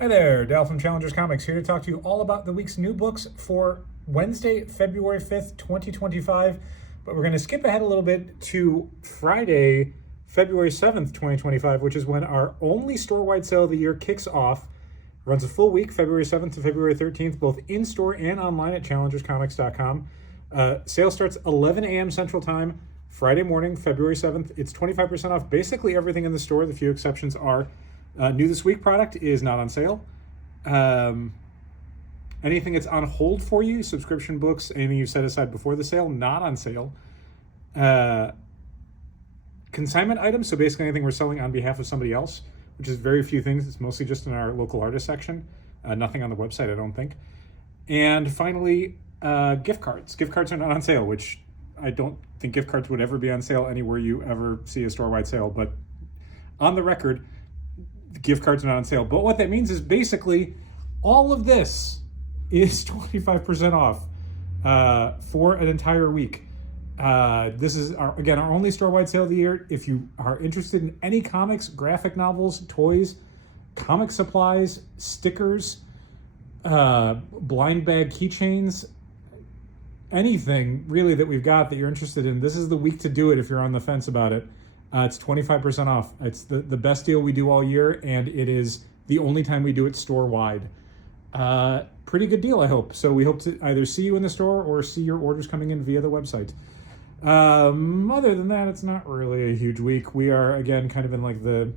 Hi there, Dal from Challengers Comics here to talk to you all about the week's new books for Wednesday, February 5th, 2025. But we're going to skip ahead a little bit to Friday, February 7th, 2025, which is when our only store-wide sale of the year kicks off. Runs a full week, February 7th to February 13th, both in-store and online at challengerscomics.com. Sale starts 11 a.m. Central Time, Friday morning, February 7th. It's 25% off basically everything in the store. The few exceptions are new this week product is not on sale. Anything that's on hold for you, subscription books, anything you set aside before the sale, not on sale. Consignment items, so basically anything we're selling on behalf of somebody else, which is very few things. It's mostly just in our local artist section. Nothing on the website, I don't think. And finally, gift cards. Gift cards are not on sale, which I don't think gift cards would ever be on sale anywhere you ever see a store-wide sale. But on the record, gift cards are not on sale. But what that means is basically all of this is 25% off for an entire week. This is, our only store-wide sale of the year. If you are interested in any comics, graphic novels, toys, comic supplies, stickers, blind bag keychains, anything really that we've got that you're interested in, this is the week to do it if you're on the fence about it. It's 25% off. It's the best deal we do all year, and it is the only time we do it store-wide. Pretty good deal, I hope. So we hope to either see you in the store or see your orders coming in via the website. Other than that, it's not really a huge week. We are, again, kind of in like the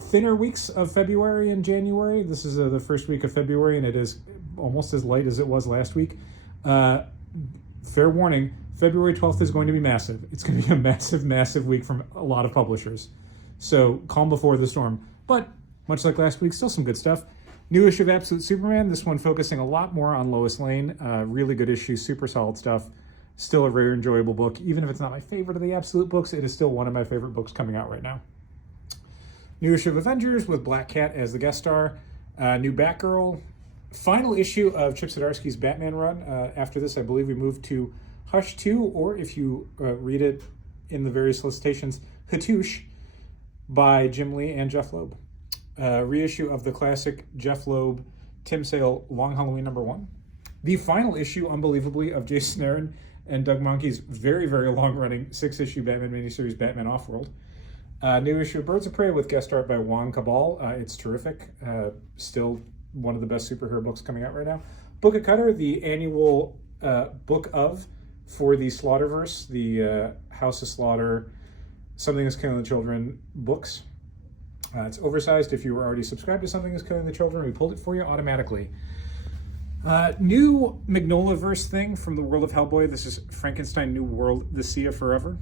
thinner weeks of February and January. This is the first week of February, and it is almost as light as it was last week. Fair warning, February 12th is going to be massive. It's going to be a massive, massive week from a lot of publishers. So calm before the storm. But much like last week, still some good stuff. New issue of Absolute Superman, this one focusing a lot more on Lois Lane. Really good issue, super solid stuff. Still a very enjoyable book. Even if it's not my favorite of the Absolute books, it is still one of my favorite books coming out right now. New issue of Avengers with Black Cat as the guest star. New Batgirl. Final issue of Chip Zdarsky's Batman run. After this, I believe we move to Hush 2, or if you read it in the various solicitations, Hatoosh by Jim Lee and Jeff Loeb. Reissue of the classic Jeff Loeb, Tim Sale, Long Halloween #1. The final issue, unbelievably, of Jason Aaron and Doug Mahnke's very, very long-running 6-issue Batman miniseries, Batman Offworld. New issue of Birds of Prey with guest art by Juan Cabal. It's terrific. Still one of the best superhero books coming out right now. Book of Cutter, the annual book of for the Slaughterverse, the House of Slaughter, Something is Killing the Children books. It's oversized. If you were already subscribed to Something is Killing the Children, we pulled it for you automatically. New Magnolaverse thing from the world of Hellboy. This is Frankenstein New World, The Sea of Forever.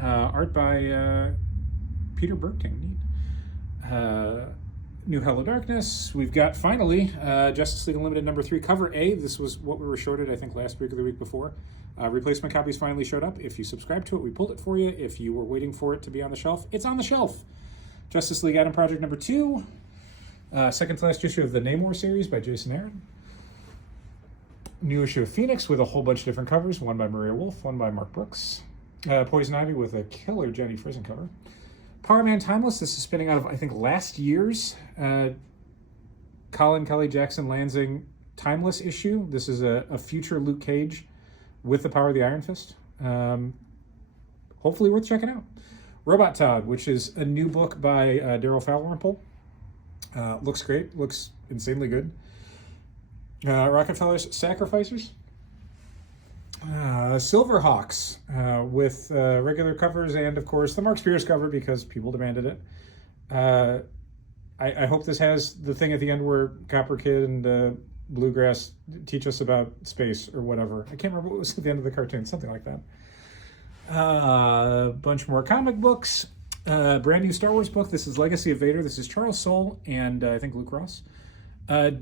Art by Peter Bergting. New Hello Darkness. We've got, finally, Justice League Unlimited #3, cover A. This was what we were shorted, I think, last week or the week before. Replacement copies finally showed up. If you subscribed to it, we pulled it for you. If you were waiting for it to be on the shelf, it's on the shelf. Justice League Adam Project #2. Second to last issue of the Namor series by Jason Aaron. New issue of Phoenix with a whole bunch of different covers. One by Maria Wolf, one by Mark Brooks. Poison Ivy with a killer Jenny Frison cover. Power Man Timeless. This is spinning out of, I think, last year's Colin Kelly Jackson Lansing Timeless issue. This is a future Luke Cage with the power of the Iron Fist. Hopefully worth checking out. Robot Todd, which is a new book by Daryl Dalrymple. Looks great. Looks insanely good. Rockefeller's Sacrificers. Silverhawks with regular covers and, of course, the Mark Spears cover because people demanded it. I hope this has the thing at the end where Copper Kid and Bluegrass teach us about space or whatever. I can't remember what was at the end of the cartoon. Something like that. A bunch more comic books. Brand new Star Wars book. This is Legacy of Vader. This is Charles Soule and I think Luke Ross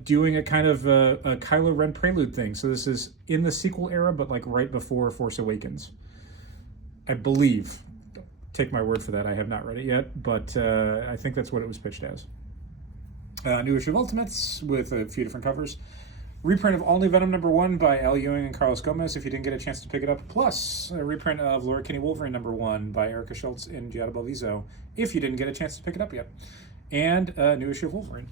doing a kind of a Kylo Ren prelude thing. So this is in the sequel era, but like right before Force Awakens, I believe. Take my word for that. I have not read it yet, but I think that's what it was pitched as. New issue of Ultimates with a few different covers. Reprint of All New Venom #1 by Al Ewing and Carlos Gomez, if you didn't get a chance to pick it up. Plus, a reprint of Laura Kinney Wolverine #1 by Erica Schultz and Giada Belviso, if you didn't get a chance to pick it up yet. and a new issue of Wolverine.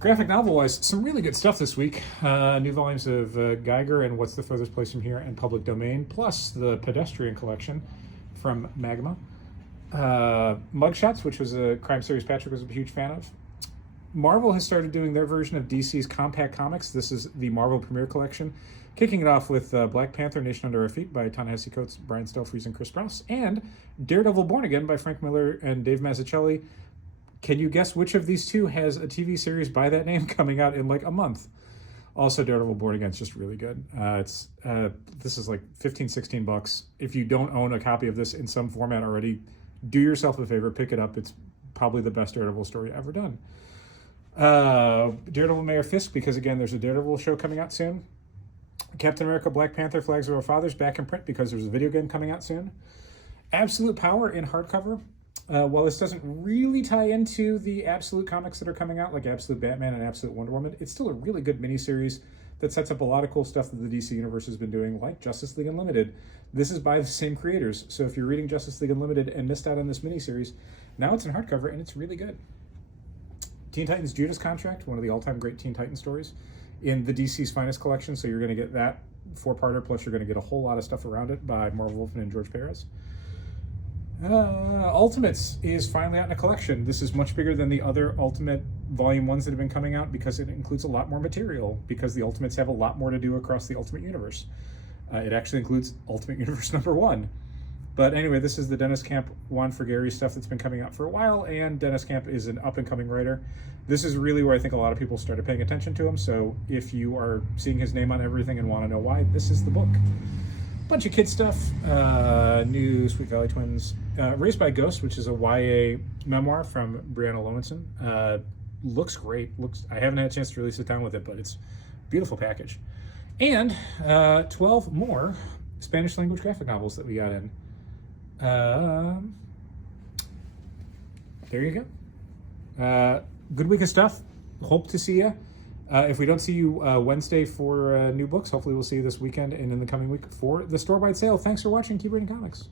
Graphic novel-wise, some really good stuff this week. New volumes of Geiger and What's the Furthest Place from Here and Public Domain, plus the Pedestrian collection from Magma. Mugshots, which was a crime series Patrick was a huge fan of. Marvel has started doing their version of DC's Compact Comics. This is the Marvel Premiere Collection, kicking it off with Black Panther, Nation Under Our Feet by Ta-Nehisi Coates, Brian Stelfreeze, and Chris Sprouse, and Daredevil Born Again by Frank Miller and Dave Mazzucchelli. Can you guess which of these two has a TV series by that name coming out in like a month? Also, Daredevil Born Again is just really good. This is like $15-16. If you don't own a copy of this in some format already, do yourself a favor, pick it up. It's probably the best Daredevil story ever done. Daredevil Mayor Fisk, because again, there's a Daredevil show coming out soon. Captain America Black Panther Flags of Our Fathers back in print because there's a video game coming out soon. Absolute Power in hardcover. While this doesn't really tie into the Absolute comics that are coming out, like Absolute Batman and Absolute Wonder Woman, it's still a really good miniseries that sets up a lot of cool stuff that the DC Universe has been doing, like Justice League Unlimited. This is by the same creators, so if you're reading Justice League Unlimited and missed out on this miniseries, now it's in hardcover and it's really good. Teen Titans Judas Contract, one of the all-time great Teen Titans stories, in the DC's Finest collection, so you're going to get that 4-parter, plus you're going to get a whole lot of stuff around it by Marv Wolfman and George Perez. Ultimates is finally out in a collection. This is much bigger than the other Ultimate Volume 1s that have been coming out because it includes a lot more material, because the Ultimates have a lot more to do across the Ultimate Universe. It actually includes Ultimate Universe number 1. But anyway, this is the Dennis Camp, Juan Frigeri stuff that's been coming out for a while, and Dennis Camp is an up-and-coming writer. This is really where I think a lot of people started paying attention to him, so if you are seeing his name on everything and want to know why, this is the book. Bunch of kid stuff, new Sweet Valley Twins, Raised by Ghost, which is a YA memoir from Brianna Lowenson. Looks great. I haven't had a chance to really sit down with it, but it's a beautiful package. And 12 more Spanish language graphic novels that we got in. There you go. Good week of stuff. Hope to see you. If we don't see you Wednesday for new books, hopefully we'll see you this weekend and in the coming week for the store-wide sale. Thanks for watching. Keep reading comics.